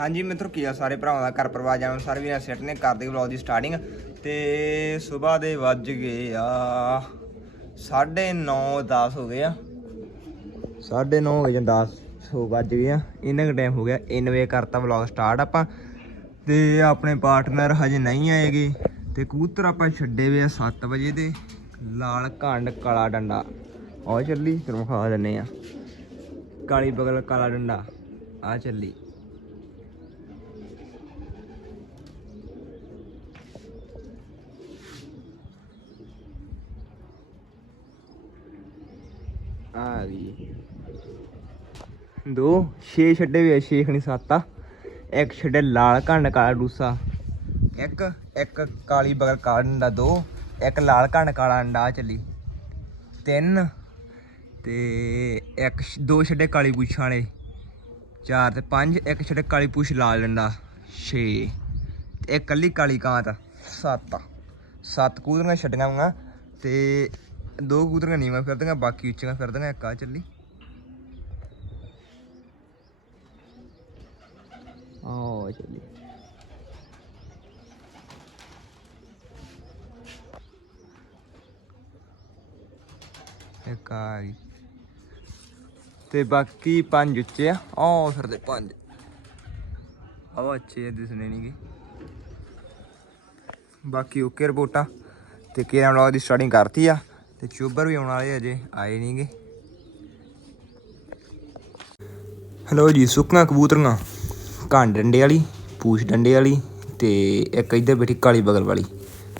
ਹਾਂਜੀ ਮਿੱਤਰੋ ਕੀ ਆ ਸਾਰੇ ਭਰਾਵਾਂ ਦਾ ਘਰ ਪਰਿਵਾਰ ਜਾਣ ਸਾਰੇ ਵੀਰਾਂ ਸੈੱਟ ਨੇ ਕਰਦੇ ਵਲੌਗ ਦੀ ਸਟਾਰਟਿੰਗ ਤੇ ਸਵੇਰ ਦੇ ਵੱਜ ਗਏ ਆ 9:30 10 ਹੋ ਗਏ ਆ। 9:30 ਹੋ ਗਏ ਜਾਂ 10 ਹੋ ਵੱਜ ਗਏ ਆ। ਇੰਨਾ ਕੁ ਟਾਈਮ ਹੋ ਗਿਆ 1 ਵਜੇ ਕਰਤਾ ਵਲੌਗ ਸਟਾਰਟ ਆਪਾਂ। ਤੇ ਆਪਣੇ ਪਾਰਟਨਰ ਹਜੇ ਨਹੀਂ ਆਏਗੇ। ਤੇ ਕਬੂਤਰ ਆਪਾਂ ਛੱਡੇ ਵੇ ਆ 7 ਵਜੇ ਦੇ, ਲਾਲ ਘੰਡ ਕਾਲਾ ਡੰਡਾ। ਆਓ ਚੱਲੀ, ਤੈਨੂੰ ਖਾ ਦਿੰਨੇ ਆ। ਕਾਲੀ ਬਗਲ ਕਾਲਾ ਡੰਡਾ। ਆ ਚੱਲੀ। ਆ ਗਈ ਦੋ ਛੇ ਛੱਡੇ ਵੀ ਆ, ਛੇ ਖਣੀ ਸੱਤ ਆ। ਇੱਕ ਛੱਡੇ ਲਾਲ ਘੰਡ ਕਾਲਾ ਡੂਸਾ। ਇੱਕ ਇੱਕ ਕਾਲੀ ਬਗਲ ਕਾਲਾ ਡੰਡਾ ਦੋ। ਇੱਕ ਲਾਲ ਘੰਡ ਕਾਲਾ ਅੰਡਾ ਚੱਲੀ। ਤਿੰਨ ਤੇ ਇੱਕ ਦੋ ਛੱਡੇ ਕਾਲੀ ਪੁੱਛਾਂ ਵਾਲੇ। ਚਾਰ ਤੇ ਪੰਜ ਇੱਕ ਛੱਡੇ ਕਾਲੀ ਪੂਛ ਲਾਲ ਡੰਡਾ। 6 ਤੇ ਇੱਕ ਕੱਲੀ ਕਾਲੀ ਕਾਂਤ ਸੱਤ ਸੱਤ ਕੂਦਰੀਆਂ ਛੱਡੀਆਂ ਵਾਂ ਤੇ ਦੋ ਕੂਦਰੀਆਂ ਨੀਵਾਂ ਫਿਰਦੀਆਂ ਬਾਕੀ ਉੱਚੀਆਂ ਫਿਰਦੀਆਂ ਇੱਕ ਆ ਚੱਲੀ। ਆਹ ਚੱਲੀ। ਇੱਕ ਆ ਤੇ ਬਾਕੀ ਪੰਜ ਉੱਚੇ ਆ ਆਹ ਫਿਰਦੇ ਪੰਜ। ਆਹ ਅੱਛੇ ਆ ਦਿਸਣੇ ਨਹੀਂਗੇ ਬਾਕੀ ਓਕੇ ਰਿਪੋਰਟਾਂ ਤੇ ਕੇਰਾਂ ਵਲੌਗ ਦੀ ਸਟਾਰਟਿੰਗ ਕਰਤੀ ਆ। ਤੇ ਚੋਬਰ ਵੀ ਆਉਣ ਵਾਲੇ ਅਜੇ ਆਏ ਨਹੀਂਗੇ ਹਲੋ ਜੀ ਸੁੱਕੀਆਂ ਕਬੂਤਰੀਆਂ ਘਾਂ ਡੰਡੇ ਵਾਲੀ, ਪੂਛ ਡੰਡੇ ਵਾਲੀ ਤੇ ਇੱਕ ਇੱਧਰ ਬੈਠੀ ਕਾਲੀ ਬਗਲ ਵਾਲੀ।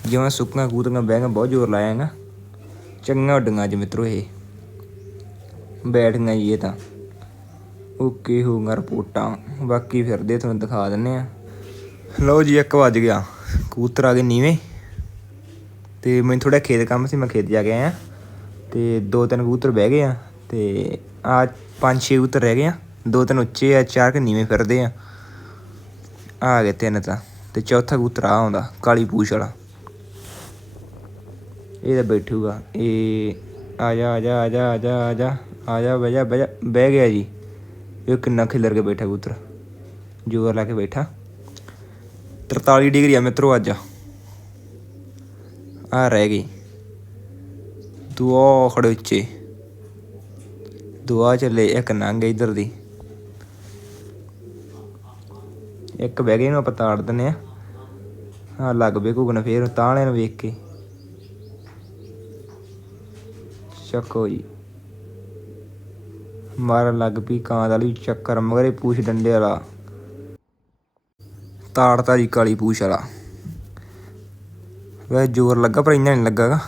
ਜਿਵੇਂ ਸੁੱਕੀਆਂ ਕਬੂਤਰੀਆਂ ਬਹਿ ਗਈਆਂ ਬਹੁਤ ਜ਼ੋਰ ਲਾਇਆ ਹੈਗਾ। ਚੰਗਾ ਉੱਡੀਆਂ ਅੱਜ ਮਿੱਤਰੋ ਇਹ। ਬੈਠ ਗਈਆਂ ਜੀ ਇਹ ਤਾਂ। ਓਕੇ ਹੋਊਗਾ ਰਿਪੋਰਟਾਂ। ਬਾਕੀ ਫਿਰਦੇ, ਤੁਹਾਨੂੰ ਦਿਖਾ ਦਿੰਨੇ ਆ। ਲਓ ਜੀ 1 ਵੱਜ ਗਿਆ। ਕਬੂਤਰ ਆ ਗਏ ਨੀਵੇਂ। ਤੇ ਮੈਨੂੰ ਥੋੜਾ ਖੇਤ ਕੰਮ ਸੀ, ਮੈਂ ਖੇਤ ਜਾ ਕੇ ਆਇਆ। ਤੇ ਦੋ ਤਿੰਨ ਕਬੂਤਰ ਬਹਿ ਗਏ ਆ ਤੇ ਆ ਪੰਜ ਛੇ ਕਬੂਤਰ ਰਹਿ ਗਏ ਆ। ਦੋ ਤਿੰਨ ਉੱਚੇ ਆ, ਚਾਰ ਕਿ ਨੀਵੇਂ ਫਿਰਦੇ ਆ। ਆ ਗਏ ਤਿੰਨ ਤਾਂ। ਤੇ ਚੌਥਾ ਕਬੂਤਰ ਆ ਆਉਂਦਾ, ਕਾਲੀ ਪੂਛ ਵਾਲਾ। ਇਹ ਤਾਂ ਬੈਠੂਗਾ। ਇਹ ਆ ਜਾ ਆ ਜਾ ਆ ਜਾ ਆ ਜਾ ਆ ਜਾ ਆ ਜਾ, ਬਹਿ ਜਾ ਬਹਿ ਜਾ, ਬਹਿ ਗਿਆ ਜੀ। ਇਹ ਕਿੰਨਾ ਖਿਲਰ ਕੇ ਬੈਠਾ ਕਬੂਤਰ। ਜੋਰ ਲਾ ਕੇ ਬੈਠਾ। 43 ਡਿਗਰੀ ਆ ਮਿੱਤਰੋ ਅੱਜ। ਆ ਰਹਿ ਗਈ। ਦੁਆ ਖੜੇ ਉੱਚੇ। ਦੁਆ ਚੱਲੇ ਇੱਕ ਨੰਗ ਇਧਰ ਦੀ। ਇੱਕ ਬਹਿ ਗਏ ਨੂੰ ਆਪਾਂ ਤਾੜ ਦਿੰਨੇ ਆ ਆ ਲੱਗ ਬੇ ਘੁਗਣ ਫੇਰ ਤਾਲੇ ਨੂੰ ਵੇਖ ਕੇ। ਚੱਕੋ ਜੀ। ਮਾਰਨ ਲੱਗ ਪਈ ਕਾਂ ਦਾ ਲਈ ਚੱਕਰ, ਮਗਰੇ ਪੂਛ ਡੰਡੇ ਵਾਲਾ। ਤਾੜਤਾ ਜੀ ਕਾਲੀ ਪੂਛ ਵਾਲਾ। ਵੈ ਜ਼ੋਰ ਲੱਗਾ ਪਰ ਇੰਨਾ ਨਹੀਂ ਲੱਗਾਗਾ।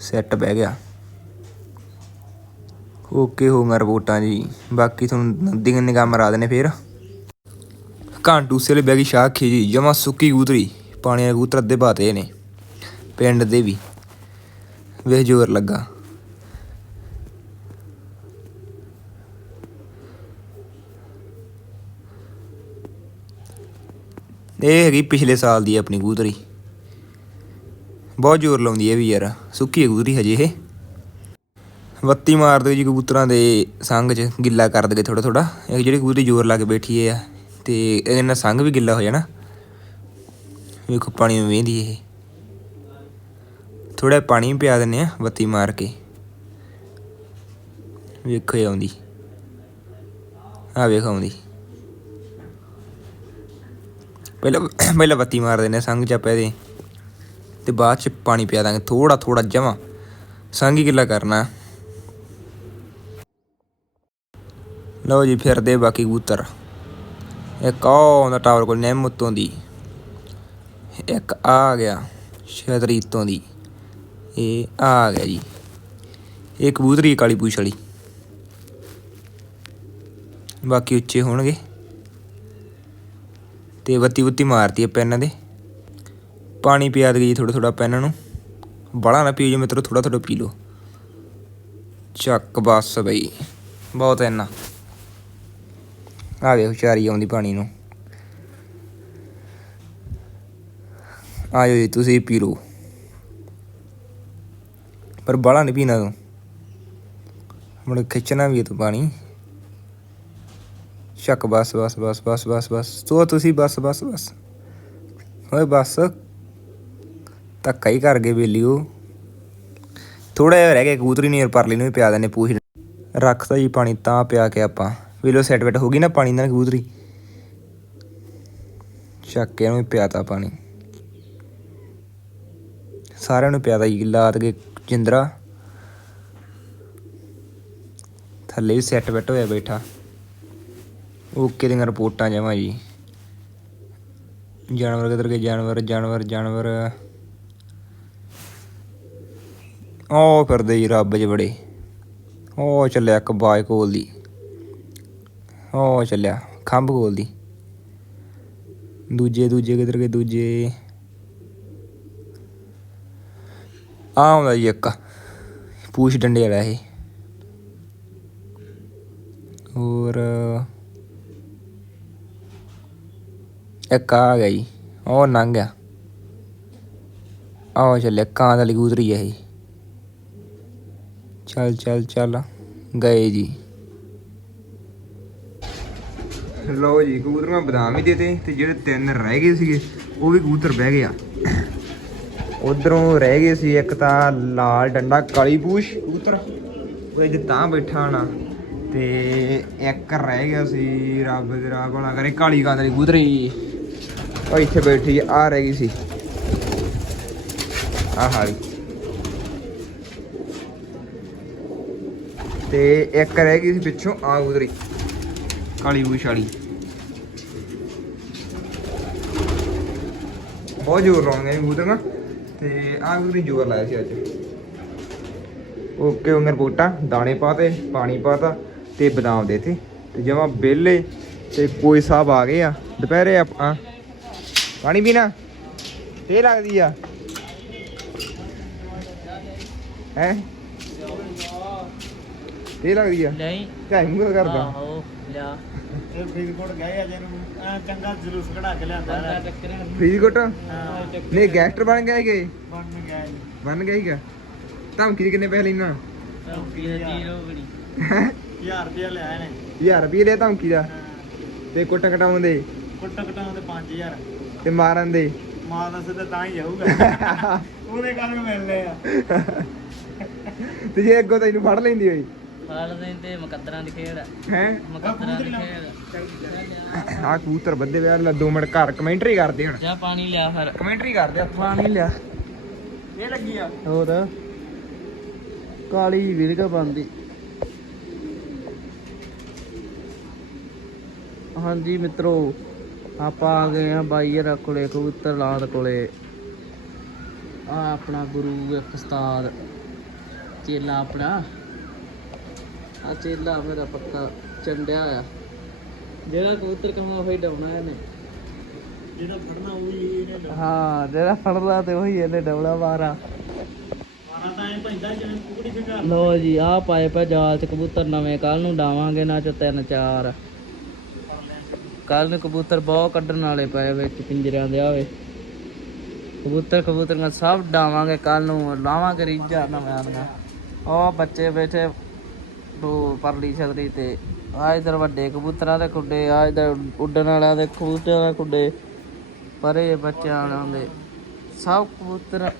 ਸੈੱਟ ਬਹਿ ਗਿਆ। ਓਕੇ ਹੋ ਗਿਆ ਰਿਪੋਰਟਾਂ ਜੀ। ਬਾਕੀ ਤੁਹਾਨੂੰ ਦਿਨ ਨਿਗਾਹ ਮਰਾ ਦੇਣੇ ਫੇਰ। ਕਾਂਟੂਸੇ ਵਾਲੇ ਬਹਿ ਗਈ ਸ਼ਾਖੀ ਜੀ। ਜਮਾ ਸੁੱਕੀ ਕਬੂਤਰੀ। ਪਾਣੀ ਦੇ ਕਬੂਤਰ ਅੱਧੇ ਬਾਤੇ ਨੇ ਪਿੰਡ ਦੇ ਵੀ। ਵੇਖ ਜ਼ੋਰ ਲੱਗਾ। ਇਹ ਹੈਗੀ ਪਿਛਲੇ ਸਾਲ ਦੀ ਆਪਣੀ ਕਬੂਤਰੀ। ਬਹੁਤ ਜ਼ੋਰ ਲਾਉਂਦੀ ਹੈ ਵੀ ਯਾਰ, ਸੁੱਕੀ ਹੈ ਕਬੂਤਰੀ ਹਜੇ ਇਹ। ਵੱਤੀ ਮਾਰ ਦਿਓ ਜੀ ਕਬੂਤਰਾਂ ਦੇ ਸੰਗ 'ਚ, ਗਿੱਲਾ ਕਰ ਦੇਗੇ ਥੋੜਾ ਥੋੜਾ ਇਹ ਜਿਹੜੀ ਕਬੂਤਰੀ ਜ਼ੋਰ ਲਾ ਕੇ ਬੈਠੀ ਹੈ ਆ ਤੇ ਇਹਦੇ ਨਾਲ ਸੰਗ ਵੀ ਗਿੱਲਾ ਹੋ ਜਾਣਾ। ਵੇਖੋ ਪਾਣੀ ਵਿੱਚ ਵੇਂਦੀ ਇਹ। ਥੋੜਾ ਪਾਣੀ ਵੀ ਪਿਆ ਦਿੰਨੇ ਆ ਬੱਤੀ ਮਾਰ ਕੇ। ਵੇਖੋ ਇਹ ਆਉਂਦੀ। ਆ ਵੇਖ ਆਉਂਦੀ। ਪਹਿਲਾਂ ਪਹਿਲਾਂ ਬੱਤੀ ਮਾਰ ਦਿੰਦੇ ਹਾਂ ਸੰਗ ਚ ਆਪਾਂ ਇਹਦੇ। ਤੇ ਬਾਅਦ ਚ ਪਾਣੀ ਪਿਆ ਦਾਂਗੇ ਥੋੜਾ ਥੋੜਾ ਜਮਾ। ਸੰਗ ਗਿੱਲਾ ਕਰਨਾ। ਲਓ ਜੀ, ਫਿਰਦੇ ਬਾਕੀ ਕਬੂਤਰ। ਇੱਕ ਆਉਂਦਾ ਟਾਵਰ ਕੋਲ ਨਹਿਮ ਉੱਤੋਂ ਦੀ। ਇੱਕ ਆ ਗਿਆ ਛਤਰੀ ਤੋਂ ਦੀ। ਇਹ ਆ ਗਿਆ ਜੀ। ਇਹ ਕਬੂਤਰੀ ਕਾਲੀ ਪੂਛ ਵਾਲੀ। ਬਾਕੀ ਉੱਚੇ ਹੋਣਗੇ। ਤੇ ਬੱਤੀ ਬੁੱਤੀ ਮਾਰਤੀ ਆਪਾਂ ਇਹਨਾਂ ਦੇ। ਪਾਣੀ ਪਿਆ ਦੇ ਜੀ ਥੋੜਾ ਥੋੜਾ ਆਪਾਂ ਇਹਨਾਂ ਨੂੰ। ਬੜਾ ਨਾ ਪੀਓ ਜੀ ਮਿੱਤਰੋ ਥੋੜਾ ਥੋੜਾ ਪੀ ਲਓ। ਚੱਕ ਬਸ ਬਈ, ਬਹੁਤ ਇੰਨਾ ਆ ਵੇ ਹੁਸ਼ਿਆਰੀ ਆਉਂਦੀ ਪਾਣੀ ਨੂੰ। ਆਇਓ ਜੀ, ਤੁਸੀਂ ਪੀ ਲਓ। ਪਰ ਬੜਾ ਨਹੀਂ ਪੀਣਾ ਤੂੰ। ਮੁੜ ਖਿੱਚਣਾ ਵੀ ਤੂੰ ਪਾਣੀ। ਚੱਕ ਬਸ ਬਸ ਬਸ ਬਸ ਬਸ ਬਸ। ਤੋ ਤੁਸੀਂ ਬਸ ਬਸ ਬਸ। ਓਏ ਬਸ। ਧੱਕਾ ਹੀ ਕਰ ਗਏ ਬੇਲੀਓ। ਥੋੜਾ ਜਿਹਾ ਰਹਿ ਗਿਆ ਕਬੂਤਰੀ ਨੀਰ ਪਰਲੀ ਨੂੰ ਵੀ ਪਿਆ ਦੇਣੇ ਪੂਛ ਰੱਖਤਾ ਜੀ ਪਾਣੀ, ਤਾਂ ਪਿਆ ਕੇ ਆਪਾਂ। ਵੇਲੋ ਸੈਟ ਵੈਟ ਹੋ ਗਈ ਨਾ ਪਾਣੀ ਨਾਲ ਕਬੂਤਰੀ। ਚੱਕ ਕੇ ਇਹਨੂੰ ਵੀ ਪਿਆਤਾ ਪਾਣੀ। ਸਾਰਿਆਂ ਨੂੰ ਪਿਆਦਾ ਜੀ, ਲਾਤ ਕੇ ਜਿੰਦਰਾ। ਥੱਲੇ ਵੀ ਸੈਟ ਬੈਟ ਹੋਇਆ ਬੈਠਾ। ਓਕੇ ਦੀਆਂ ਰਿਪੋਰਟਾਂ ਜਮਾ ਜੀ। ਜਾਨਵਰ ਕਿਧਰ ਗਏ? ਜਾਨਵਰ ਜਾਨਵਰ ਜਾਨਵਰ। ਉਹ ਫਿਰਦੇ ਜੀ ਰੱਬ ਚ ਬੜੇ। ਉਹ ਚੱਲਿਆ ਇੱਕ ਬਾਈ ਕੋਲ ਦੀ। ਉਹ ਚੱਲਿਆ ਖੰਭ ਕੋਲ ਦੀ। ਦੂਜੇ ਦੂਜੇ ਕਿੱਧਰ ਗਏ? ਦੂਜੇ। ਆ ਆਉਂਦਾ ਜੀ ਇੱਕ। ਪੂਛ ਡੰਡੇ ਵਾਲਾ ਇਹ। ਹੋਰ ਇੱਕ ਆ ਗਿਆ ਜੀ। ਉਹ ਲੰਘ ਗਿਆ। ਆਹ ਚੱਲਿਆ ਕਾਂ ਦਾ ਕਬੂਤਰੀ ਹੈ ਇਹ। ਚੱਲ ਚੱਲ ਚੱਲ। ਗਏ ਜੀ। ਲਓ ਜੀ, ਕਬੂਤਰ ਮੈਂ ਬਦਾਮ ਹੀ ਦੇਤੇ ਤੇ ਜਿਹੜੇ ਤਿੰਨ ਰਹਿ ਗਏ ਸੀਗੇ, ਉਹ ਵੀ ਕਬੂਤਰ ਬਹਿ ਗਿਆ ਆ। ਉਧਰੋਂ ਰਹਿ ਗਏ ਸੀ ਇੱਕ ਤਾਂ ਲਾਲ ਡੰਡਾ, ਕਾਲੀ ਪੂਛ। ਕਬੂਤਰ, ਉਹ ਇੱਥੇ ਤਾਂ ਬੈਠਾ ਨਾ ਤੇ ਇੱਕ ਰਹਿ ਗਿਆ ਸੀ ਰੱਬ ਦੇ ਰਾਹ ਭਲਾ ਕਰੇ, ਕਾਲੀ ਕਾਂਦ ਦੀ ਕਬੂਤਰੀ ਉਹ ਇੱਥੇ ਬੈਠੀ ਆ ਰਹਿ ਗਈ ਸੀ। ਆਹ ਹਾਲੀ ਤੇ ਇੱਕ ਰਹਿ ਗਈ ਸੀ ਪਿੱਛੋਂ, ਆ ਕਬੂਤਰੀ ਕਾਲੀ ਪੂਛ ਵਾਲੀ ਬਹੁਤ ਜ਼ੋਰ ਲਾਉਂਦੇ ਨੇ ਕਬੂਤਰ ਨਾ। ਤੇ ਆ ਕਬੂਤਰੀ ਜ਼ੋਰ ਲਾਇਆ ਸੀ ਅੱਜ। ਓਕੇ ਉਮਰ ਬੋਟਾ, ਦਾਣੇ ਪਾਤੇ, ਪਾਣੀ ਪਾਤਾ ਤੇ ਬਦਾਮ ਦੇਤੇ। ਤੇ ਜਮਾ ਬੇਲੇ ਤੇ ਕੋਈ ਸਾਹਿਬ ਆ ਗਏ ਆ। ਦੁਪਹਿਰੇ ਆਪਾਂ ਪਾਣੀ ਪੀਣਾ? ਤੇ ਲੱਗਦੀ ਆ। ਹੈ? ਤੇ ਲੱਗਦੀ ਆ। ਨਹੀਂ। ਕਾਹ ਮੂੰਹ ਕਰਦਾ। ਆਹੋ ਲਿਆ। ਇਹ ਫਰੀਦਕੋਟ ਗਏ ਅਜੇ ਨੂੰ। ਐਂ ਚੰਗਾ ਜਲੂਸ ਕਢਾ ਕੇ ਲਿਆਂਦਾ ਬੰਦਾ ਹੈ। ਟੱਕਰਿਆ ਫਰੀਦਕੋਟ? ਹਾਂ, ਨਹੀਂ ਗੈਸਟਰ ਬਣ ਗਿਆ ਹੈਗੇ ਬਣ ਗਿਆ ਜੀ। ਬਣ ਗਿਆ ਹੀਗਾ ਧਮਕੀ ਦੇ ਕਿੰਨੇ ਪੈਸੇ ਲੈਣਾ ਰੋਟੀ ਦਾ ਜੀਰੋ ਬਣੀ। 1000 ਰੁਪਇਆ ਲਿਆ ਨੇ 1000 ਰੁਪਏ ਲਿਆ ਧਮਕੀ ਦਾ। ਤੇ ਕੁੱਟ ਕਟਾਉਣ ਦੇ। ਕੁੱਟ ਕਟਾਉਣ ਦੇ 5000 ਤੇ ਮਾਰਨ ਦੇ। ਮਾਂ ਦਾ ਸਿੱਧਾ ਤਾਂ ਹੀ ਜਾਊਗਾ ਉਹਦੇ ਕਾਹਨੂੰ ਮਿਲਨੇ ਆ। ਤੇ ਜੇ ਅੱਗੋਂ ਤੈਨੂੰ ਫੜ ਲੈਂਦੀ ਹੋਈ। ਫਲ ਦੇ ਤੇ ਮੁਕੱਦਰਾਂ ਦੀ ਖੇਡ ਆ। ਹੈ? ਮੁਕੱਦਰਾਂ ਦੀ ਖੇਡ ਆ। ਕਬੂਤਰ ਬੱਦੇ ਵਿਆਹ ਲੈ 2 ਮਿੰਟ ਘਰ ਕਮੈਂਟਰੀ ਕਰਦੇ ਹੁਣ। ਜਾ ਪਾਣੀ ਲਿਆ ਫਿਰ। ਕਮੈਂਟਰੀ ਕਰਦੇ ਆਪਾਂ ਪਾਣੀ ਲਿਆ। ਇਹ ਲੱਗੀ ਆ। ਹੋਰ? ਕਾਲੀ ਵੀਰਗਾ ਬੰਦੀ ਹਾਂਜੀ ਮਿੱਤਰੋ ਆਪਾਂ ਆ ਗਏ ਆ ਬਾਈ ਯਾਰਾ ਕੋਲੇ ਕਬੂਤਰ ਲਾਦ ਕੋਲੇ। ਆ ਆਪਣਾ ਗੁਰੂ ਇੱਕ ਉਸਤਾਦ ਚੇਲਾ ਆਪਣਾ। ਆ ਚੇਲਾ ਮੇਰਾ ਪੱਕਾ ਚੰਡਿਆ ਆ ਜਿਹੜਾ ਕਬੂਤਰ ਕਮਾ ਹੋਈ ਡਾਉਣਾ ਇਹਨੇ। ਜਿਹਦਾ ਫੜਨਾ ਉਹ ਹੀ ਇਹਨੇ ਹਾਂ ਜਿਹੜਾ ਫੜਦਾ ਤੇ ਉਹੀ ਇਹਨੇ ਡੌਲਾ ਮਾਰਾ। ਲੋ ਜੀ ਆ ਪਾਏ ਪਾ ਜਾਲ ਚ ਕਬੂਤਰ ਨਵੇਂ। ਕੱਲ ਨੂੰ ਡਾਵਾਂਗੇ ਨਾ ਚ ਤਿੰਨ ਚਾਰ। ਕੱਲ ਨੂੰ ਕਬੂਤਰ ਬਹੁਤ ਕੱਢਣ ਵਾਲੇ ਪਏ ਵਿੱਚ ਪਿੰਜਰਿਆਂ ਦੇ ਆਵੇ। ਕਬੂਤਰ ਕਬੂਤਰੀਆਂ ਸਭ ਡਾਵਾਂਗੇ ਕੱਲ ਨੂੰ। ਲਾਵਾਂਗੇ ਰੀਝਾਂ ਨਵੇਂ ਦੀਆਂ ਉਹ ਬੱਚੇ ਬੈਠੇ ਦੋ ਪਰਲੀ ਛਤਰੀ ਤੇ। ਆ ਇਧਰ ਵੱਡੇ ਕਬੂਤਰਾਂ ਦੇ ਖੁੱਡੇ ਆ ਇਧਰ ਉੱਡਣ ਵਾਲਿਆਂ ਦੇ ਕਬੂਤਰਾਂ ਦੇ ਖੁੱਡੇ ਪਰੇ ਬੱਚਿਆਂ ਵਾਲਿਆਂ ਦੇ। ਸਭ ਕਬੂਤਰ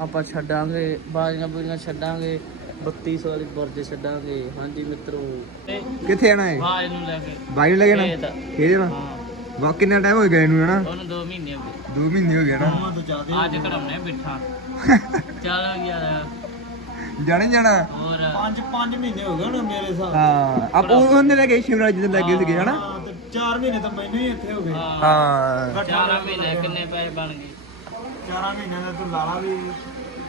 ਆਪਾਂ ਛੱਡਾਂਗੇ ਬਾਜ਼ੀਆਂ ਬੂਜ਼ੀਆਂ ਛੱਡਾਂਗੇ 3200 ਵਾਲੀ ਬੁਰਜ ਛੱਡਾਂਗੇ। ਹਾਂਜੀ ਮਿੱਤਰੋ। ਕਿੱਥੇ ਆਣਾ ਹੈ ਬਾਜ ਨੂੰ ਲੈ ਕੇ। ਬਾਈ ਨੂੰ ਲੈ ਨਾ ਖੇਤ। ਇਹਦੇ ਨਾਲ ਹਾਂ। ਵਾ ਕਿੰਨਾ ਟਾਈਮ ਹੋ ਗਿਆ ਇਹਨੂੰ ਹਨਾ ਉਹਨੂੰ 2 ਮਹੀਨੇ ਹੋ ਗਏ। 2 ਮਹੀਨੇ ਹੋ ਗਏ ਨਾ? ਅੱਜ ਘੜਾਉਣੇ ਬਿਠਾ। ਚੱਲ ਯਾਰ ਜਾਣੇ ਜਾਣਾ। ਹੋਰ। 5 5 ਮਹੀਨੇ ਹੋ ਗਏ ਹੁਣ ਮੇਰੇ ਹਿਸਾਬ ਹਾਂ ਆਪ ਉਹ ਉਹਨੇ ਲੈ ਕੇ ਸ਼ਿਮਲਾ ਜਿੱਦ ਲੱਗੇ ਸੀਗੇ ਹਨਾ? ਹਾਂ ਤੇ 4 ਮਹੀਨੇ ਤਾਂ ਮੈਨੂੰ ਹੀ ਇੱਥੇ ਹੋ ਗਏ। ਹਾਂ। ਚਾਰ ਮਹੀਨੇ ਕਿੰਨੇ ਪੈਸੇ ਬਣ ਗਏ? 4 ਮਹੀਨਿਆਂ ਦਾ ਤੂੰ ਲਾਲਾ ਵੀ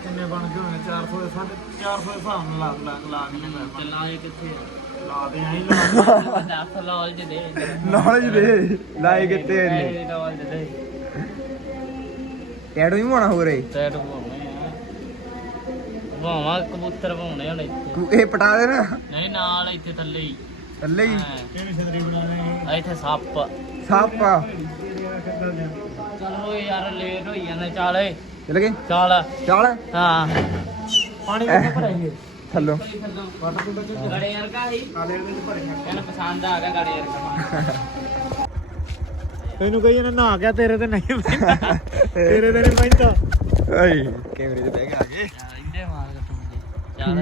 ਕਿੰਨੇ ਬਣ ਗਏ ਹੋਣੇ? 400 ਦੇ ਸਾਢੇ 400 ਦੇ ਹਿਸਾਬ ਨਾਲ ਲਾ ਲਾ ਲਾ ਕੇ ਮੈਂ। ਚੱਲਾਂ ਇਹ ਕਿੱਥੇ ਲਾ ਦੇ ਆਈ ਲਾ ਦੱਸ ਦੇ। ਨੌਲੇਜ ਦੇ। ਲਾਏ ਦੇ ਹੋਣਾ ਹੋ ਟੈਟ ਭਾਵਾਂ ਕਬੂਤਰ ਭਾਉਣੇ ਹੁਣ ਇੱਥੇ। ਇਹ ਪਟਾ ਦੇ ਨਾ। ਨਹੀਂ ਨਾਲ ਇੱਥੇ ਥੱਲੇ ਹੀ। ਥੱਲੇ ਹੀ? ਹਾਂ। ਕਿਹੜੀ ਛਤਰੀ ਬਣਾਣੇ ਆ ਇੱਥੇ ਸੱਪ। ਸੱਪ? ਆ ਚਲੋ ਯਾਰ ਲੇਟ ਹੋਈ ਜਾਂਦੇ। ਚੱਲ ਏ ਚਲ ਗਏ? ਚੱਲ। ਚੱਲ। ਹਾਂ। ਪਾਣੀ ਕਿੱਥੇ ਭਰਾਈਏ ਥੱਲੋਂ। ਗੜੇ ਵਰਗਾ ਹੀ ਇਹਨੂੰ ਪਸੰਦ ਆ ਗਿਆ ਗੜੇ ਵਰਗਾ ਤੈਨੂੰ ਕਹੀ ਨਾ ਨਹਾ ਗਿਆ ਤੇਰੇ ਤੇ ਨਹੀਂ ਪੈਂਦਾ। ਤੇਰੇ ਤੇ ਨਹੀਂ ਪੈਂਦਾ। ਆਈ। ਕੈਮਰੇ ਤੇ ਬਹਿ ਕੇ ਆ ਗਏ ਮਾਰ ਚੱਲ।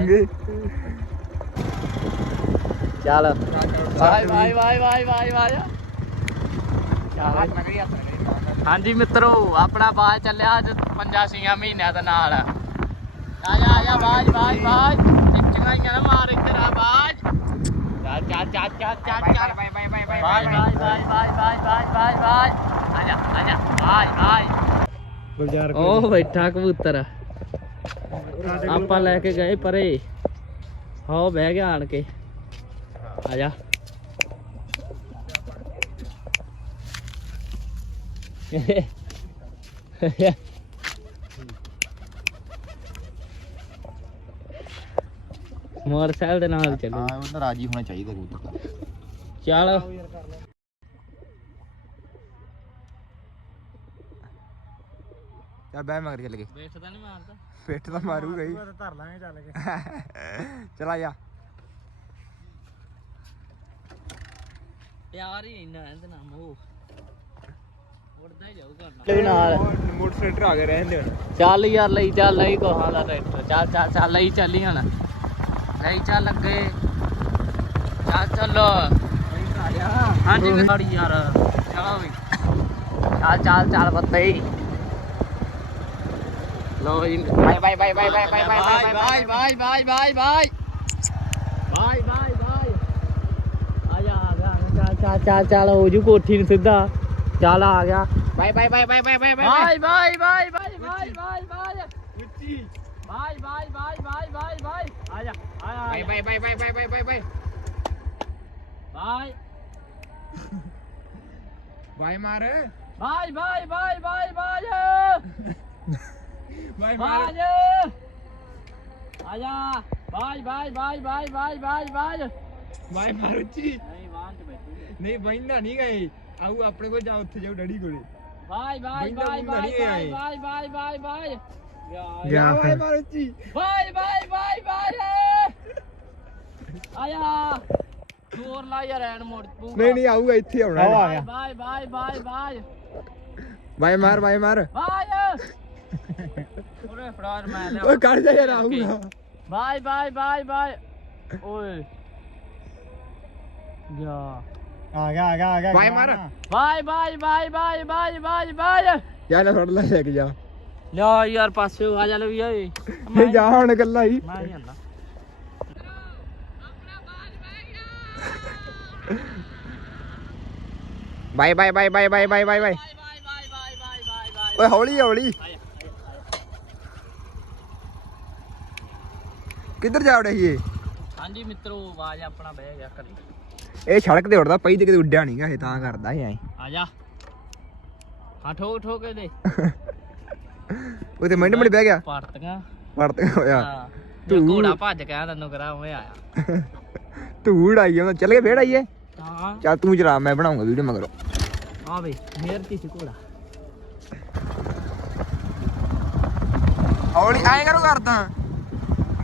ਹਾਂਜੀ ਮਿੱਤਰੋ ਆਪਣਾ ਬਾਜ ਚੱਲਿਆ ਅੱਜ ਪੰਜਾਂ ਛੀਆਂ ਮਹੀਨਿਆਂ ਦੇ ਨਾਲ। ਆ ਜਾ ਆ ਜਾ ਬਾਜ ਬਾਜ ਬਾਜ। ਚਿੰਗਾਈਆਂ ਨਾ ਮਾਰ ਇੱਧਰ ਆ ਬਾਜ। ਚੱਲ ਚੱਲ ਚੱਲ ਚੱਲ ਚੱਲ ਚੱਲ। ਬਾਈ ਬਾਈ ਬਾਈ ਬਾਈ ਬਾਈ ਬਾਈ ਬਾਈ ਬਾਈ ਬਾਈ ਬਾਈ ਬਾਈ ਆ ਜਾ ਆ ਜਾ ਬਾਈ ਬਾਈ ਗੁਲਜ਼ਾਰ ਉਹ ਬੈਠਾ ਕਬੂਤਰ। ਆਪਾਂ ਲੈ ਕੇ ਗਏ ਪਰੇ। ਹੋ ਬਹਿ ਗਿਆ ਆਣ ਕੇ। ਆ ਜਾ। ਮੋਟਰਸਾਈਕਲ ਦੇ ਨਾਲ ਚੱਲੋ। ਹਾਂ ਉਹ ਤਾਂ ਰਾਜੀ ਹੋਣਾ ਚਾਹੀਦਾ ਕਬੂਤਰ ਚੱਲ। ਚੱਲ ਬਹਿ ਮਗਰ ਚੱਲ ਗਏ ਬੈਠ ਤਾਂ ਨਹੀਂ ਮਾਰਦਾ। ਪਿੱਠ ਤਾਂ ਮਾਰੂਗਾ ਹੀ ਧਰ ਲਾਂਗੇ ਚੱਲ ਕੇ। ਚਲਾ ਜਾ। ਪਿਆਰ ਹੀ ਇੰਨਾ ਇਹਦੇ ਨਾਲ ਮੋਹ ਉੜਦਾ ਹੀ ਜਾਊਗਾ ਨਾ ਨਾਲ। ਮੋਟਰਸਾਈਕਲ ਆ ਗਏ ਰਹਿੰਦੇ ਹੁਣ ਚੱਲ ਯਾਰ ਲਈ ਚੱਲ ਲਈ ਕੋਹਾਂ ਦਾ ਟਰੈਕਟਰ। ਚੱਲ ਚੱਲ ਚੱਲ ਲਈ ਚੱਲੀ ਹੁਣ। ਲਈ ਚੱਲ ਅੱਗੇ। ਚੱਲ ਚੱਲ। ਹਾਂਜੀ ਗਾੜੀ ਯਾਰ ਚਲੋ ਵੀ। ਚੱਲ ਚੱਲ ਚੱਲ ਬੱਤੇ। ਲੋ ਜੀ ਬਾਈ ਬਾਈ ਬਾਈ ਬਾਈ ਬਾਈ ਬਾਈ ਬਾਈ ਬਾਈ ਬਾਈ ਬਾਈ ਬਾਈ ਬਾਈ ਬਾਈ ਬਾਈ ਬਾਈ ਆ ਜਾ ਆ ਜਾ ਚੱਲ ਚੱਲ ਚੱਲ ਚੱਲ ਹੋ ਜੂ ਕੋਠੀ ਨੂੰ ਸਿੱਧਾ ਚੱਲ ਆ ਗਿਆ ਬਾਈ ਬਾਈ ਬਾਈ ਬਾਈ ਬਾਈ ਬਾਈ ਬਾਈ ਬਾਈ ਬਾਈ ਬਾਈ ਬਾਈ ਬਾਈ ਬਾਈ ਉੱਚੀ ਬਾਈ ਬਾਈ ਬਾਈ ਬਾਈ ਬਾਈ ਬਾਈ ਆ ਜਾ ਆ ਜਾ ਬਾਈ ਬਾਈ ਬਾਈ ਬਾਈ ਬਾਈ ਬਾਈ ਬਾਈ ਬਾਈ ਬਾਈ ਬਾਈ ਮਾਰ ਬਾਈ ਬਾਈ ਬਾਈ ਬਾਈ ਬਾਈ ਬਾਈ ਬਾਈ ਆ ਜਾ ਬਾਈ ਬਾਈ ਬਾਈ ਬਾਈ ਬਾਈ ਬਾਈ ਬਾਈ ਬਾਈ ਮਾਰ ਉੱਚੀ ਨਹੀਂ ਵਾਂ ਚ ਬੈਠੂ ਨਹੀਂ ਬੈਂਦਾ ਨਹੀਂ ਗਏ ਆਊ ਆਪਣੇ ਕੋਲ ਜਾ ਉੱਥੇ ਜਾਓ ਡੈਡੀ ਕੋਲੇ ਬਾਈ ਬਾਈ ਬਾਈ ਬਾਈ ਬਾਈ। ਬਾਈ ਬਾਈ ਬਾਈ ਬਾਈ ਗਿਆ ਬਾਈ ਮਾਰ ਉੱਚੀ ਬਾਈ ਬਾਈ ਬਾਈ ਬਾਈ ਆਇਆ ਜ਼ੋਰ ਲਾ ਯਾਰ ਐਨ ਮੋੜ ਪੂਗਾ ਨਹੀਂ ਨਹੀਂ ਆਊਗਾ ਇੱਥੇ ਆਉਣਾ। ਗਿਆ ਬਾਈ ਬਾਈ ਬਾਈ ਬਾਈ ਬਾਈ ਮਾਰ ਬਾਈ ਮਾਰ ਬਾਈ ਉਹਨੇ ਫੜਾਰ ਮੈਂ ਲਿਆ ਓਏ ਕੱਢ ਜਾ ਯਾਰ ਆਊਗਾ ਬਾਈ ਬਾਈ ਬਾਈ ਬਾਈ ਓਏ ਜਾ ਆ ਗਿਆ ਆ ਗਿਆ ਆ ਗਿਆ ਗਿਆ ਮਾਰ। ਬਾਈ ਬਾਈ ਬਾਈ ਬਾਈ ਬਾਈ ਬਾਈ ਬਾਈ ਜਾ ਲੈ ਫੜ ਲੈ ਲੈ ਕੇ ਜਾ ਲਿਆ ਯਾਰ ਪਾਸੇ ਆ ਜਾ ਲੈ ਵੀ ਓਏ ਨਹੀਂ ਜਾ ਹੁਣ ਗੱਲਾਂ ਹੀ ਮੈਂ ਨਹੀਂ ਆਂਦਾ ਬਾਈ ਬਾਈ ਬਾਈ ਬਾਈ ਬਾਈ ਬਾਈ ਬਾਈ ਬਾਈ ਬਾਈ ਬਾਈ ਬਾਈ ਬਾਈ ਓਏ ਹੌਲੀ ਹੌਲੀ ਕਿੱਧਰ ਜਾ ਵੜੇ ਸੀ ਇਹ? ਹਾਂਜੀ ਮਿੱਤਰੋ ਆਵਾਜ਼ ਆਪਣਾ ਬਹਿ ਗਿਆ ਕਰੀ ਇਹ ਸੜਕ ਤੇ ਉੜਦਾ ਪਈ ਤੇ ਕਿਤੇ ਉੱਡਿਆ ਨਹੀਂਗਾ ਇਹ ਤਾਂ ਕਰਦਾ ਇਹ ਐ। ਆ ਜਾ। ਹਾਂ ਠੋਕ ਠੋਕ ਕੇ ਦੇ ਉਹ ਤੇ ਮਿੰਟ ਮਿੰਟ ਬਹਿ ਗਿਆ। ਪੜਤੀਆਂ ਵੜਤ ਹੋਇਆ। ਹਾਂ ਤੂੰ ਤੂੰ- ਘੋੜਾ ਭੱਜ ਗਿਆ ਤੈਨੂੰ ਕਰਾ ਉਵੇਂ ਆਇਆ। ਧੂੜ ਆਈ ਜਾਂਦਾ ਚੱਲ ਕੇ ਫੇੜ ਆਈਏ? ਹਾਂ। ਚੱਲ ਤੂੰ ਚਲਾ ਮੈਂ ਬਣਾਉਂਗਾ ਵੀਡੀਓ ਮਗਰੋਂ। ਆ ਵੇ ਮੇਰ ਕੀ ਸੀ ਘੋੜਾ? ਹੌਲੀ ਐਂ ਕਰੂ ਕਰਦਾ।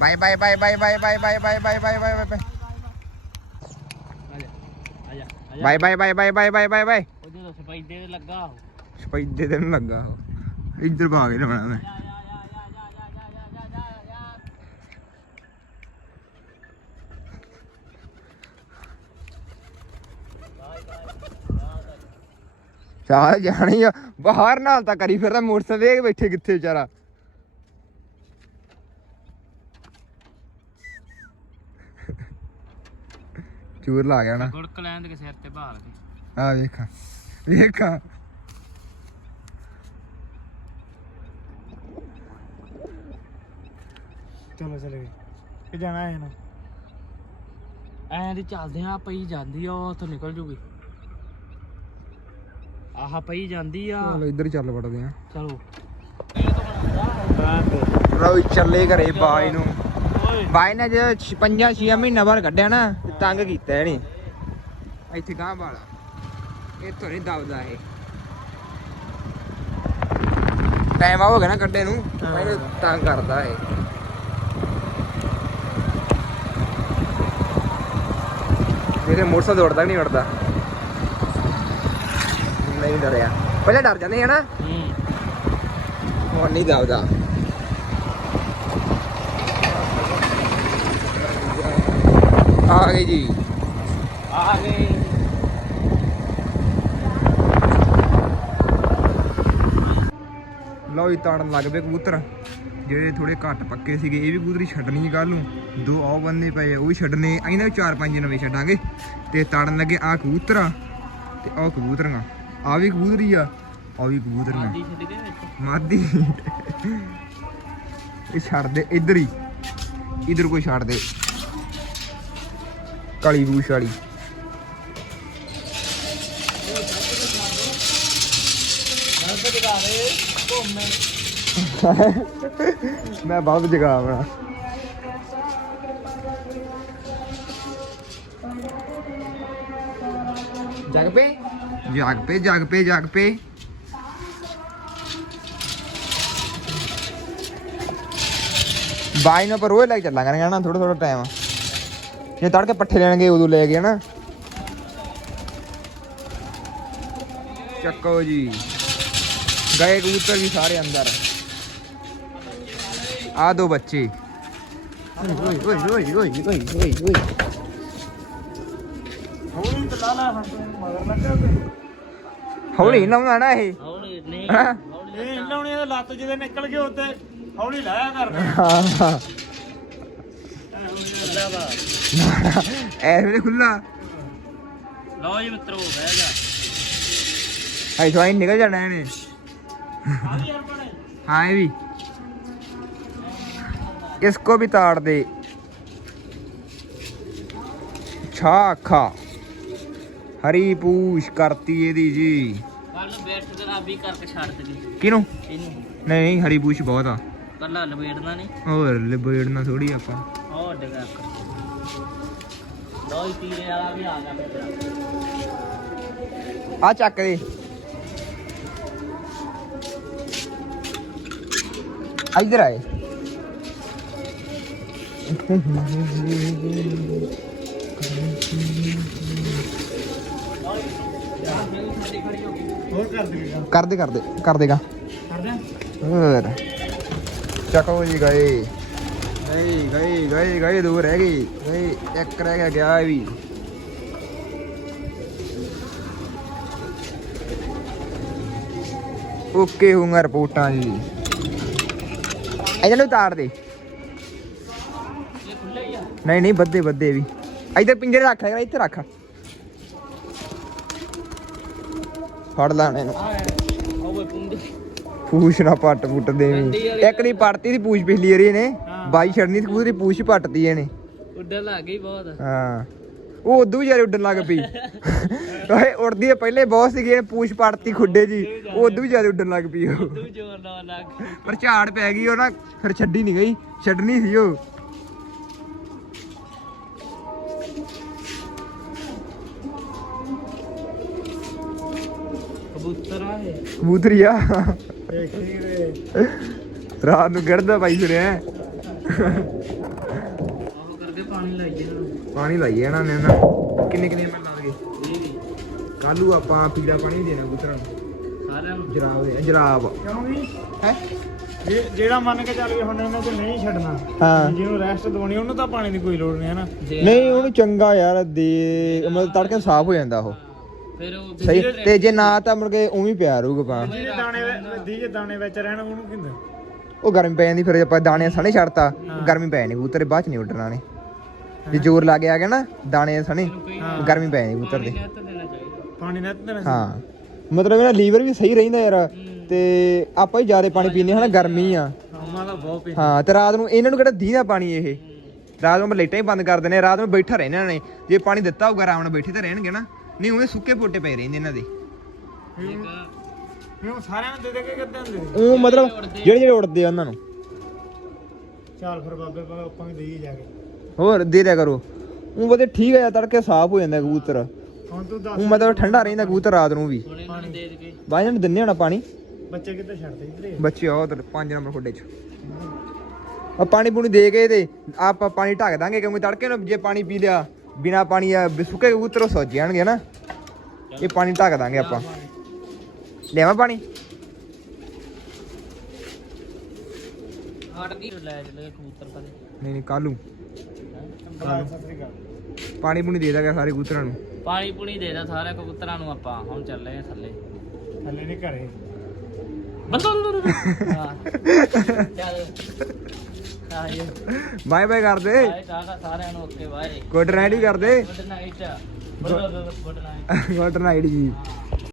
ਬਾਈ ਬਾਈ ਬਾਈ ਬਾਈ ਬਾਈ ਬਾਈ ਬਾਈ ਬਾਈ ਉਹਦੇ ਤੋਂ ਸਪੈਦੇ ਤੇ ਲੱਗਾ ਉਹ ਤੇ ਨੂੰ ਲੱਗਾ ਉਹ ਇੱਧਰ ਭਾਗ ਲੈਣਾ ਮੈਂ ਚਾਹ ਜਾਣੀ ਆ ਬਾਹਰ ਨਾਲ ਤਾਂ ਕਰੀ ਫਿਰਦਾ ਮੋਟਰਸਾਈਕਲ ਦੇ ਬੈਠੇ ਕਿੱਥੇ ਵਿਚਾਰਾ ਚੂਰ ਲਾ ਗਿਆ ਨਾ। ਗੁੜਕ ਲੈਣ ਦੇ ਸਿਰ ਤੇ ਭਾਲ ਕੇ। ਆ ਵੇਖਾਂ ਵੇਖਾਂ। ਚਲੋ ਚਲੇ ਗਏ। ਕਿ ਜਾਣਾ ਹੈ ਨਾ ਐਂ ਦੀ ਚੱਲਦੇ ਆ ਪਈ ਜਾਂਦੀ ਆ ਉਹ ਉੱਥੋਂ ਨਿਕਲ ਜੂਗੀ। ਆਹ ਪਈ ਜਾਂਦੀ ਆ। ਚਲੋ ਇੱਧਰ ਹੀ ਚੱਲ ਵੜਦੇ ਆ ਚਲੋ। ਵੀ ਚੱਲੇ ਘਰੇ ਬਾਈ ਨੂੰ। ਬਾਈ ਨੇ ਜੇ 5 6 ਮਹੀਨਾ ਬਾਅਦ ਕੱਢਿਆ ਨਾ ਤੇ ਤੰਗ ਕੀਤਾ ਇਹਨੇ। ਇੱਥੇ ਗਾਂ ਵਾਲਾ। ਇੱਥੋਂ ਨਹੀਂ ਦਬਦਾ ਇਹ। ਟਾਈਮ ਆ ਹੋ ਗਿਆ ਨਾ ਕੱਢੇ ਨੂੰ। ਪਹਿਲੇ ਤੰਗ ਕਰਦਾ ਇਹ। ਮੇਰੇ ਮੋਟਰਸਾਈਕਲ ਦੌੜਦਾ ਨਹੀਂ ਦੌੜਦਾ ਨਹੀਂ ਡਰਿਆ। ਪਹਿਲੇ ਡਰ ਜਾਂਦੇ ਹੈ ਨਾ ਹੂੰ। ਹੁਣ ਨਹੀਂ ਦਬਦਾ। ਆ ਗਈ ਜੀ। ਆ ਗਏ। ਲਓ ਜੀ ਤਾੜਨ ਲੱਗ ਪਏ ਕਬੂਤਰ। ਜਿਹੜੇ ਥੋੜੇ ਘੱਟ ਪੱਕੇ ਸੀਗੇ ਇਹ ਵੀ ਕਬੂਤਰੀ ਛੱਡਣੀ ਕੱਲ ਨੂੰ। ਦੋ ਆਹ ਬੰਦੇ ਪਏ ਆ, ਉਹ ਵੀ ਛੱਡਨੇ ਇਹਨਾਂ ਵੀ ਚਾਰ ਪੰਜ ਨਵੇਂ ਛੱਡਾਂਗੇ। ਤੇ ਤਾੜਨ ਲੱਗੇ ਆ ਕਬੂਤਰ ਆ ਤੇ ਆਹ ਕਬੂਤਰੀਆਂ। ਆ ਵੀ ਕਬੂਤਰੀ ਆ ਆ ਵੀ ਕਬੂਤਰੀਆਂ। ਵਿੱਚ। ਮਾਦੀ। ਇਹ ਛੱਡ ਦੇ ਇੱਧਰ ਹੀ। ਇੱਧਰ ਕੋਈ ਛੱਡ ਦੇ। ਕਾਲੀ ਬੂਸ਼ ਵਾਲੀ। ਮੈਂ ਬਹੁਤ ਜਗਾ ਬਣਾ ਜਗ ਪੇ? ਜਗ ਪੇ ਜਗ ਪੇ ਜਗ ਪੇ। ਬਾਈ ਨੂੰ ਪਰ ਉਹ ਲੈ ਚੱਲਾਂਗੇ ਨਾ ਥੋੜਾ ਥੋੜਾ ਟਾਈਮ ਜੇ ਤੜਕੇ ਪੱਠੇ ਲੈਣਗੇ ਉਦੋਂ ਲੈ ਗਏ ਨਾ ਚੱਕੋ ਜੀ ਗਏ ਕਬੂਤਰ ਵੀ ਸਾਰੇ ਅੰਦਰ ਆ ਦੋ ਬੱਚੇ ਓਏ ਓਏ ਓਏ ਓਏ ਓਏ ਓਏ ਓਏ ਹੌਲੀ ਚਲਾ ਲੈ ਮਗਰ ਲੱਗਾ ਹੌਲੀ ਲਾਉਂਦਾ ਨਾ ਇਹ ਹੌਲੀ ਨਹੀਂ ਹੌਲੀ ਲਾਉਣੀ ਲੱਤ ਜਿਹਦੇ ਨਿਕਲ ਗਏ ਉੱਤੇ ਹੌਲੀ ਲਾਇਆ ਕਰ ਹਾਂ ਖੁੱਲਾ ਵਾ ਐ ਵੇਲੇ ਖੁੱਲਾ ਲਓ ਜੀ ਮਿੱਤਰੋ ਬਹਿ ਜਾ ਐ ਸਵਾਈ ਨਿਕਲ ਜਾਣਾ ਇਹਨੇ हाँ ये भी इसको भी ताड़ दे छा अखा हरी पूछ करती ਇਹਦੀ ਜੀ ਕੱਲ ਨੂੰ ਬੈਠ ਖਰਾਬੀ ਕਰਕੇ ਛੱਡ ਦੇ ਕਿਨੂੰ ਇਹਨੂੰ ਨਹੀਂ ਨਹੀਂ ਹਰੀ ਪੂਛ ਬਹੁਤ ਆ ਕੱਲਾ ਲਵੇੜਨਾ ਨਹੀਂ ਹੋਰ ਲਿਬੜਨਾ ਥੋੜੀ ਆਪਾਂ ਉਹ ਡਗਾ ਲਓ ਜੀ ਤੀਰੇ ਵਾਲਾ ਵੀ ਆ ਗਿਆ ਮਿੱਤਰਾ। ਆ ਚੱਕ ਦੇ। ਇੱਧਰ ਆਏ ਕਰ ਕਰਦੇ ਕਰਦੇ ਕਰ ਦੇਗਾ। ਕਰ ਦਿਆਂ ਹੋਰ। ਚੱਕੋ ਜੀ ਗਏ ਗਏ ਗਏ ਗਏ ਗਏ ਦੋ ਰਹਿ ਗਈ ਗਏ ਇੱਕ ਰਹਿ ਗਿਆ ਗਿਆ ਇਹ ਵੀ ਓਕੇ ਹੋਊਗਾ ਰਿਪੋਰਟਾਂ ਜੀ ਇਹਨਾਂ ਨੂੰ ਤਾੜ ਦੇ ਨਹੀਂ ਨਹੀਂ ਵੱਧੇ ਵੱਧੇ ਵੀ ਇੱਧਰ ਪਿੰਜਰੇ ਰੱਖ ਲੈ ਇੱਥੇ ਰੱਖ ਫੜ ਲੈਣੇ ਨੂੰ ਪੂਛ ਨਾ ਪੱਟ ਪੁੱਟ ਦੇਵੀਂ ਇੱਕ ਦੀ ਪੜਤੀ ਦੀ ਪੂਛ ਪਿਛਲੀ ਵਾਰੀ ਇਹਨੇ ਬਾਈ ਛੜਨੀ ਉਹਦੀ ਪੂਛ ਪੱਟਦੀ ਇਹਨੇ। ਉੱਡਣ ਲੱਗ ਗਈ ਬਹੁਤ। ਹਾਂ। ਉਹ ਉਦੋਂ ਵਿਚਾਰੇ ਉੱਡਣ ਲੱਗ ਪਈ। ਓਏ ਉੜਦੀ ਹੈ ਪਹਿਲੇ ਬਹੁਤ ਸੀਗੀ ਪੂਛ ਪੱਟਤੀ ਖੁੱਡੇ ਜੀ। ਉਹ ਉਦੋਂ ਵਿਚਾਰੇ ਉੱਡਣ ਲੱਗ ਪਈ ਉਹ। ਤੂੰ ਜ਼ੋਰ ਲਾ ਲੱਗ ਗਈ। ਪਰ ਝਾੜ ਪੈ ਗਈ ਉਹ ਨਾ ਫਿਰ ਛੱਡੀ ਨਹੀਂ ਗਈ ਛੱਡਣੀ ਸੀ ਉਹ। ਕਬੂਤਰ ਆ ਇਹ। ਕਬੂਤਰੀ ਆ। ਰਾਤ ਨੂੰ ਗਿਰਦਾ ਪਾਈ ਫਿਰਿਆ ਆਹ ਕਰਕੇ ਪਾਣੀ ਲਾਈਏ ਇਹਨਾਂ ਨੇ। ਨਾ ਕਿੰਨੇ ਕਿੰਨੇ ਮਿੰਟ ਲਾ ਲਗੇ ਇਹ ਵੀ ਕੱਲੂ ਆਪਾਂ ਪੀਲਾ ਪਾਣੀ ਦੇਣਾ ਕਬੂਤਰਾਂ ਨੂੰ। ਸਾਰਿਆਂ ਨੂੰ। ਜਰਾਬ ਦੇ ਜਰਾਬ। ਕਿਉਂ ਵੀ ਹੈ? ਜੇ ਜਿਹੜਾ ਮੰਨ ਕੇ ਚੱਲ ਗਏ ਹੁਣ ਇਹਨਾਂ ਤੇ ਨਹੀਂ ਛੱਡਣਾ ਹਾਂ। ਜਿਹਨੂੰ ਰੈਸਟ ਦਵਾਉਣੀ ਉਹਨੂੰ ਤਾਂ ਪਾਣੀ ਦੀ ਕੋਈ ਲੋੜ ਨਹੀਂ ਹੈ ਨਾ ਜੇ ਨਹੀਂ ਉਹਨੂੰ ਚੰਗਾ ਯਾਰ ਦੇ ਮਤਲਬ ਤੜਕੇ ਸਾਫ਼ ਹੋ ਜਾਂਦਾ ਉਹ। ਫਿਰ ਉਹ ਸਹੀ ਤੇ ਜੇ ਨਾ ਤਾਂ ਮੁੜ ਕੇ ਉਵੇਂ ਹੀ ਪਿਆ ਰਹੂਗਾ ਪਾ ਜਿਹਦੇ ਦਾਣੇ ਵਿੱਚ- ਜਿਹਦੇ ਦਾਣੇ ਵਿੱਚ ਰਹਿਣ ਉਹਨੂੰ ਕਿੰਦਾ ਉਹ ਗਰਮੀ ਪੈ ਜਾਂਦੀ ਫਿਰ ਆਪਾਂ ਦਾਣੇ ਸਣੇ ਛੱਡਤਾ ਗਰਮੀ ਪੈ ਜਾਣੀ ਕਬੂਤਰ ਦੇ ਬਾਅਦ ਚ ਨਹੀਂ ਉੱਡਣਾ ਨੇ ਜੇ ਜ਼ੋਰ ਲਾ ਕੇ ਆ ਗਿਆ ਨਾ ਦਾਣੇ ਸਣੇ ਗਰਮੀ ਪੈ ਜਾਣੀ ਕਬੂਤਰ ਦੇ। ਪਾਣੀ ਨਾ ਦੇਣਾ ਹਾਂ। ਮਤਲਬ ਇਹਦਾ ਲੀਵਰ ਵੀ ਸਹੀ ਰਹਿੰਦਾ ਯਾਰ ਤੇ ਆਪਾਂ ਹੀ ਜ਼ਿਆਦਾ ਪਾਣੀ ਪੀਂਦੇ ਹਾਂ ਨਾ ਗਰਮੀ ਆ। ਉਹਨਾਂ ਦਾ ਬਹੁਤ ਪੀ ਹਾਂ ਤੇ ਰਾਤ ਨੂੰ ਇਹਨਾਂ ਨੂੰ ਕਿਹੜਾ ਦੀਦਾ ਪਾਣੀ ਇਹ? ਰਾਤ ਨੂੰ ਲਾਈਟਾਂ ਹੀ ਬੰਦ ਕਰ ਦਿੰਦੇ ਰਾਤ ਨੂੰ ਬੈਠਾ ਰਹਿਣਾ ਨੇ। ਜੇ ਪਾਣੀ ਦਿੱਤਾ ਹੋਊਗਾ ਆਰਾਮ ਨਾਲ ਬੈਠੇ ਤਾਂ ਰਹਿਣਗੇ ਨਾ। ਨਹੀਂ ਉਵੇਂ ਸੁੱਕੇ ਪੋਟੇ ਪਏ ਰਹਿੰਦੇ ਇਹਨਾਂ ਦੇ। ਉਹ ਸਾਰਿਆਂ ਨੂੰ ਦੇ ਦੇ ਕੇ ਕਿੱਦਾਂ ਹੁੰਦੇ ਉਹ ਮਤਲਬ ਜਿਹੜੇ ਜਿਹੜੇ ਉੜਦੇ ਆ ਉਹਨਾਂ ਨੂੰ। ਚੱਲ ਫਿਰ ਬਾਬੇ ਕੋਲ ਆਪਾਂ ਵੀ ਦੇਈ ਜਾ ਕੇ। ਹੋਰ ਦੇ ਦਿਆ ਕਰੋ। ਉਹ ਬਦੇ ਠੀਕ ਹੈ ਤੜਕੇ ਸਾਫ਼ ਹੋ ਜਾਂਦਾ ਕਬੂਤਰ। ਹੁਣ ਤੂੰ ਦੱਸ ਉਹ ਮਤਲਬ ਠੰਡਾ ਰਹਿੰਦਾ ਕਬੂਤਰ ਰਾਤ ਨੂੰ ਵੀ। ਹੁਣ ਇਹਨਾਂ ਨੂੰ ਦੇ ਦੇ ਕੇ। ਬਾਈ ਨੂੰ ਦਿੰਨੇ ਹੋਣਾ ਪਾਣੀ? ਬੱਚੇ ਕਿੱਥੇ ਛੱਡਦੇ ਇਧਰੇ? ਬੱਚੇ ਆ ਉਧਰ 5 ਨੰਬਰ ਖੁੱਡੇ 'ਚ। ਆ ਪਾਣੀ ਪੂਣੀ ਦੇ ਕੇ ਤੇ ਆਪਾਂ ਪਾਣੀ ਢੱਕ ਦਾਂਗੇ ਕਿਉਂਕਿ ਤੜਕੇ ਨੂੰ ਜੇ ਪਾਣੀ ਪੀ ਲਿਆ ਬਿਨਾ ਪਾਣੀ ਆ ਵੀ ਸੁੱਕੇ ਕਬੂਤਰ ਉਹ ਸੁੱਜ ਜਾਣਗੇ ਨਾ। ਇਹ ਪਾਣੀ ਢੱਕ ਦਾਂਗੇ ਆਪਾਂ। ਲਿਆਵਾਂ ਪਾਣੀ? ਲੈ ਚਲੇ ਕਬੂਤਰ ਨਹੀਂ ਨਹੀਂ ਕਾਲੂ। ਪਾਣੀ ਪੂਣੀ ਦੇ ਦਾਂਗੇ ਸਾਰੇ ਕਬੂਤਰਾਂ ਨੂੰ। ਪਾਣੀ ਪੁਣੀ ਦੇ ਦਾ ਸਾਰੇ ਕਬੂਤਰਾਂ ਨੂੰ ਆਪਾਂ ਹੁਣ ਚੱਲੇ ਆ ਥੱਲੇ। ਥੱਲੇ ਨਹੀਂ ਘਰੇ। ਬੰਦੋ ਹਾਂ ਚੱਲ। ਆਏ। ਬਾਏ ਬਾਏ ਕਰਦੇ। ਆਏ ਕਾਕਾ ਸਾਰਿਆਂ ਨੂੰ ਓਕੇ ਬਾਏ। ਗੁੱਡ ਨਾਈਟ ਵੀ good night. Good night. Good night ਜੀ।